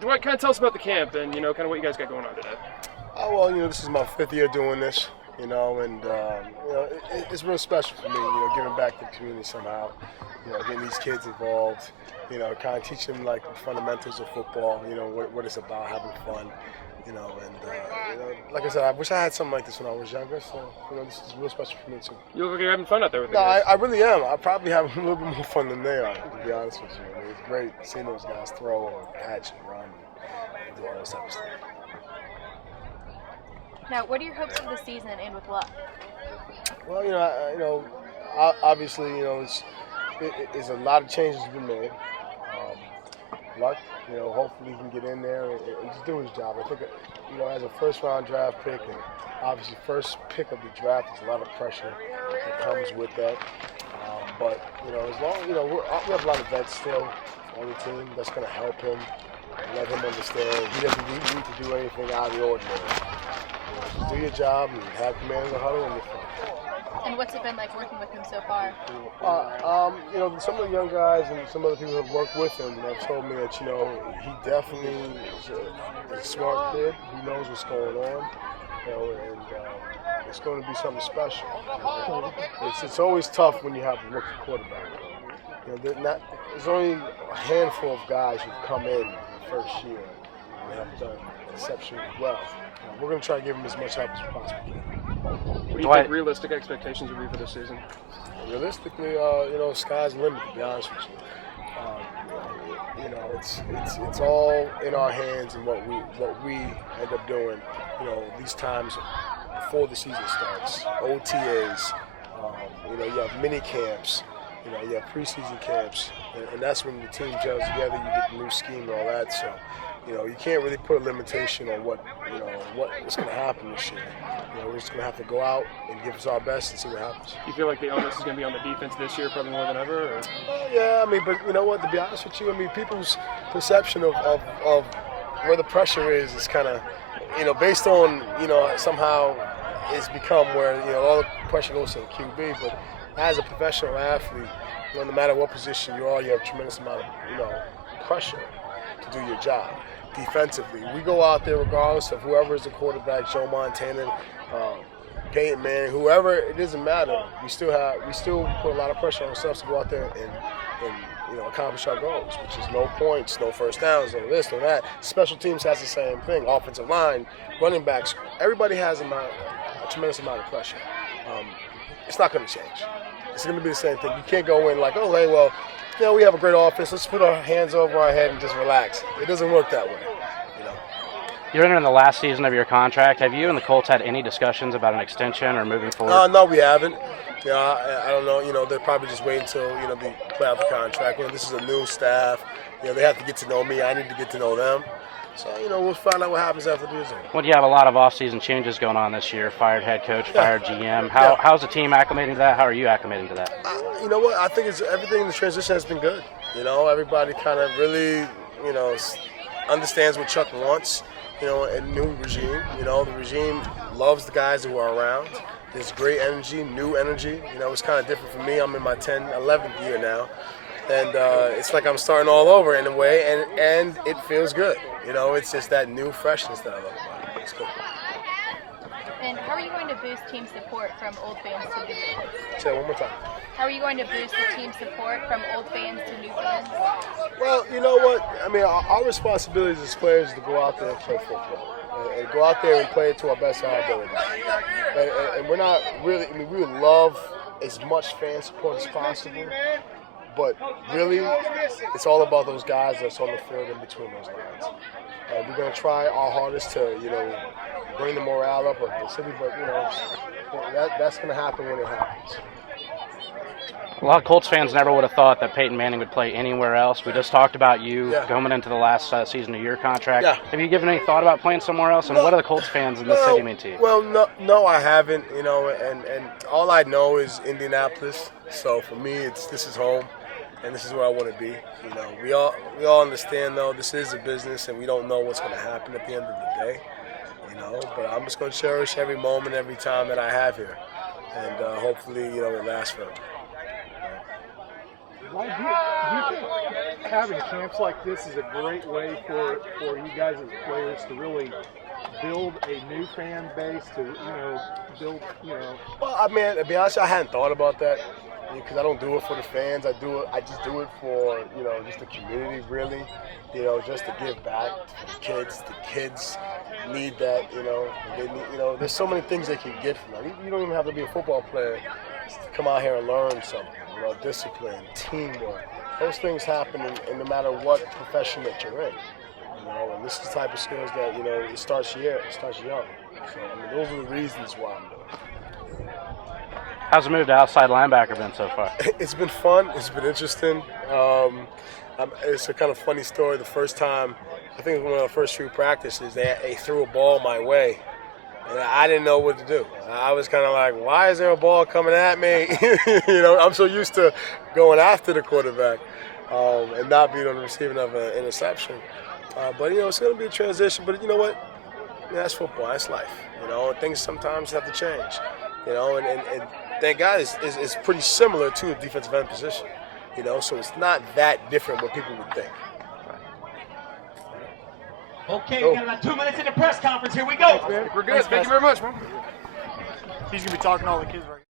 Dwight, kind of tell us about the camp and, kind of what you guys got going on today. Oh, well, this is my 5th year doing this, and, it's real special for me, giving back to the community somehow, getting these kids involved, kind of teach them, like, the fundamentals of football, what it's about, having fun, like I said, I wish I had something like this when I was younger, so, this is real special for me, too. You look like you're having fun out there with the No, guys. I really am. I probably have a little bit more fun than they are, to be honest with you. I mean, it's great seeing those guys throw and catch and run and do all this type of stuff. Now, what are your hopes for the season and with luck? Well, obviously, it's a lot of changes been made. Luck, hopefully he can get in there and just do his job. I think, as a first-round draft pick and obviously first pick of the draft, there's a lot of pressure that comes with that. But, as long we have a lot of vets still on the team that's going to help him and let him understand he doesn't need to do anything out of the ordinary. Just do your job and have command of the huddle and be fun. And what's it been like working with him so far? Some of the young guys and some of the people who have worked with him have told me that, he definitely is a smart kid. He knows what's going on, and it's going to be something special. It's always tough when you have a rookie quarterback. There's only a handful of guys who've come in the first year and have done exceptionally well. We're going to try to give him as much help as we possibly can. What do you think realistic expectations would be for this season? Realistically, sky's the limit, to be honest with you. It's all in our hands and what we end up doing. These times before the season starts, OTAs. You have mini camps. You have preseason camps, and that's when the team gels together. You get the new scheme and all that. So, you can't really put a limitation on what's going to happen this year. We're just going to have to go out and give us our best and see what happens. You feel like the onus is going to be on the defense this year, probably more than ever? Or? Yeah, but you know what? To be honest with you, people's perception of where the pressure is kind of, based on, somehow it's become where, all the pressure goes to the QB. But as a professional athlete, no matter what position you are, you have a tremendous amount of, pressure to do your job. Defensively, we go out there regardless of whoever is the quarterback, Joe Montana, Peyton Manning, whoever, it doesn't matter. We still put a lot of pressure on ourselves to go out there and accomplish our goals, which is no points, no first downs, no this, no that. Special teams has the same thing. Offensive line, running backs, everybody has a tremendous amount of pressure. It's not going to change. It's going to be the same thing. You can't go in like, oh, hey, well, we have a great offense. Let's put our hands over our head and just relax. It doesn't work that way. You're entering the last season of your contract. Have you and the Colts had any discussions about an extension or moving forward? No, we haven't. I don't know. They're probably just waiting until they play out the contract. This is a new staff. They have to get to know me. I need to get to know them. So, we'll find out what happens after the season. Well, you have a lot of off-season changes going on this year. Fired head coach, fired GM. How's the team acclimating to that? How are you acclimating to that? You know what? I think everything in the transition has been good. Everybody kind of really, understands what Chuck wants. A new regime. The regime loves the guys who are around. There's great energy, new energy. It's kind of different for me. I'm in my 11th year now. And it's like I'm starting all over in a way, and it feels good. It's just that new freshness that I love about it. It's good. And how are you going to boost team support from old fans to new fans? Say it one more time. How are you going to boost the team support from old fans to new fans? Well, you know what? Our responsibility as players is to go out there and play football. And go out there and play it to our best of our ability. And we're not really, we would love as much fan support as possible. But really, it's all about those guys that's on the field in between those lines. We're going to try our hardest to, bring the morale up of the city, but, that's going to happen when it happens. A lot of Colts fans never would have thought that Peyton Manning would play anywhere else. We just talked about you going into the last season of your contract. Yeah. Have you given any thought about playing somewhere else? And what do the Colts fans in the city mean to you? Well, no, I haven't. And all I know is Indianapolis. So for me, this is home, and this is where I want to be. We all understand though this is a business, and we don't know what's going to happen at the end of the day. But I'm just going to cherish every moment, every time that I have here, and hopefully, it lasts forever. Do you think having camps like this is a great way for you guys as players to really build a new fan base, to build. Well, I mean, to be honest, I hadn't thought about that because I don't do it for the fans. I just do it for just the community, really. Just to give back to the kids. The kids need that. They need, there's so many things they can get from that. You don't even have to be a football player to come out here and learn something. Discipline, teamwork. Those things happen in no matter what profession that you're in. And this is the type of skills that it starts young. So those are the reasons why I'm doing it. How's the move to outside linebacker been so far? It's been fun. It's been interesting. It's a kind of funny story. The first time, I think it was one of the first few practices, they threw a ball my way, and I didn't know what to do. I was kind of like, why is there a ball coming at me? I'm so used to going after the quarterback and not being on the receiving of an interception. But it's going to be a transition. But you know what? That's football. That's life. Things sometimes have to change. And thank God it's pretty similar to a defensive end position. So it's not that different what people would think. Okay, we got about 2 minutes in the press conference. Here we go. We're good. Thank you very much, man. He's gonna be talking to all the kids right now.